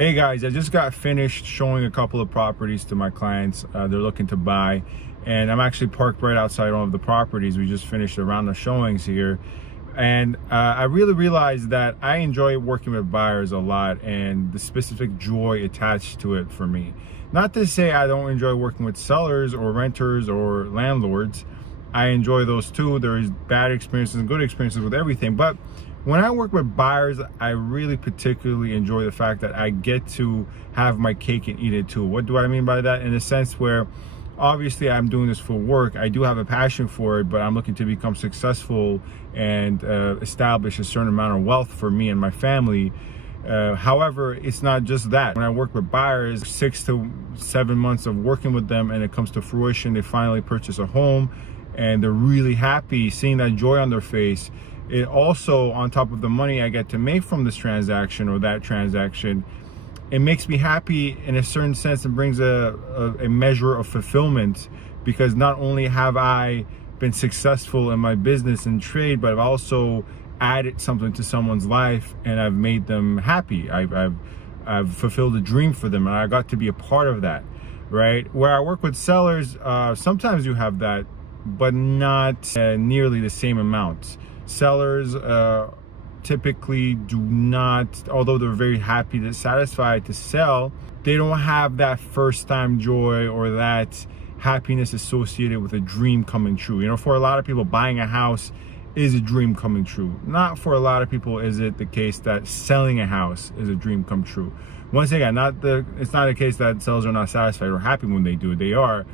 Hey guys, I just got finished showing a couple of properties to my clients. They're looking to buy, and I'm actually parked right outside one of the properties. We just finished a round of showings here, and I really realized that I enjoy working with buyers a lot, and the specific joy attached to it for me. Not to say I don't enjoy working with sellers or renters or landlords. I enjoy those too. There's bad experiences and good experiences with everything, but when I work with buyers, I really particularly enjoy the fact that I get to have my cake and eat it too. What do I mean by that? In a sense where obviously I'm doing this for work. I do have a passion for it, but I'm looking to become successful and establish a certain amount of wealth for me and my family. However, it's not just that. When I work with buyers, 6 to 7 months of working with them, and it comes to fruition, they finally purchase a home and they're really happy, seeing that joy on their face. It also, on top of the money I get to make from this transaction or that transaction, it makes me happy in a certain sense and brings a measure of fulfillment, because not only have I been successful in my business and trade, but I've also added something to someone's life and I've made them happy. I've fulfilled a dream for them, and I got to be a part of that, right? Where I work with sellers, sometimes you have that, but not nearly the same amount. Sellers typically do not, although they're very happy to satisfied to sell, they don't have that first time joy or that happiness associated with a dream coming true. You know, for a lot of people, buying a house is a dream coming true. Not for a lot of people is it the case that selling a house is a dream come true. Once again, it's not a case that sellers are not satisfied or happy when they do it. They are,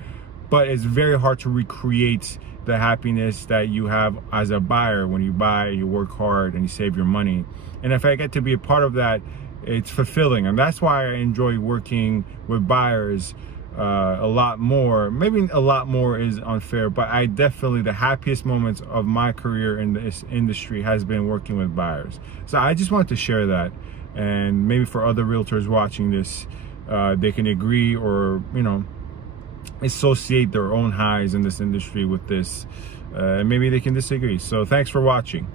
but it's very hard to recreate the happiness that you have as a buyer when you buy, you work hard, and you save your money. And if I get to be a part of that, it's fulfilling. And that's why I enjoy working with buyers a lot more. Maybe a lot more is unfair, but I definitely, the happiest moments of my career in this industry has been working with buyers. So I just wanted to share that, and maybe for other realtors watching this, they can agree or, you know, associate their own highs in this industry with this, and maybe they can disagree. So thanks for watching.